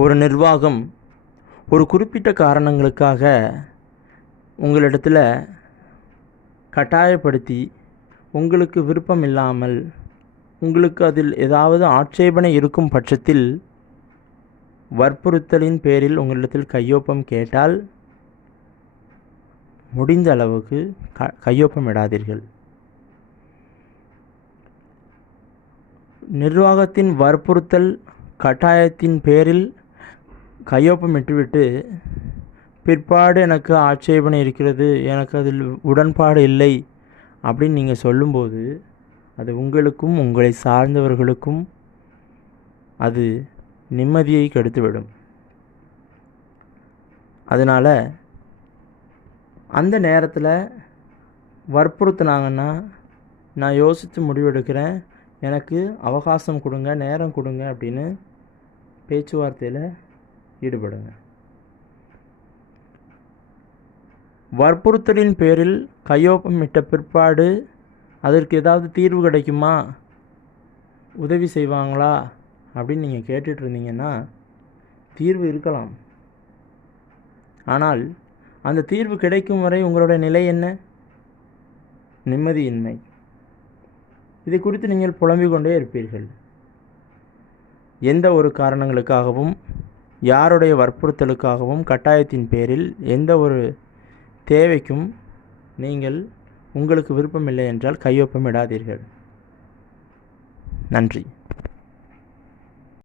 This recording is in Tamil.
ஒரு நிர்வாகம் ஒரு குறிப்பிட்ட காரணங்களுக்காக உங்களிடத்தில் கட்டாயப்படுத்தி உங்களுக்கு விருப்பம் இல்லாமல் உங்களுக்கு அதில் ஏதாவது ஆட்சேபனை இருக்கும் பட்சத்தில் வற்புறுத்தலின் பேரில் உங்களிடத்தில் கையொப்பம் கேட்டால் முடிந்த அளவுக்கு க கையொப்பம் இடாதீர்கள். நிர்வாகத்தின் வற்புறுத்தல் கட்டாயத்தின் பேரில் கையொப்பம் இட்டுவிட்டு பிற்பாடு எனக்கு ஆட்சேபனை இருக்கிறது எனக்கு அதில் உடன்பாடு இல்லை அப்படின்னு நீங்கள் சொல்லும்போது அது உங்களுக்கும் உங்களை சார்ந்தவர்களுக்கும் அது நிம்மதியை கெடுத்துவிடும். அதனால் அந்த நேரத்தில் வற்புறுத்தினாங்கன்னா நான் யோசித்து முடிவெடுக்கிறேன் எனக்கு அவகாசம் கொடுங்க நேரம் கொடுங்க அப்படின்னு பேச்சுவார்த்தையில் ஈடுபடுங்க. வற்புறுத்தலின் பேரில் கையொப்பமிட்ட பிற்பாடு அதற்கு ஏதாவது தீர்வு கிடைக்குமா? உதவி செய்வாங்களா? அப்படின்னு நீங்கள் கேட்டுட்டு இருந்தீங்கன்னா தீர்வு இருக்கலாம். ஆனால் அந்த தீர்வு கிடைக்கும் வரை உங்களோட நிலை என்ன? நிம்மதியின்மை. இதை குறித்து நீங்கள் புலம்பிக் கொண்டே இருப்பீர்கள். எந்த ஒரு காரணங்களுக்காகவும் யாருடைய வற்புறுத்தலுக்காகவும் கட்டாயத்தின் பேரில் எந்த ஒரு தேவைக்கும் நீங்கள் உங்களுக்கு விருப்பமில்லை என்றால் கையொப்பமிடாதீர்கள். நன்றி.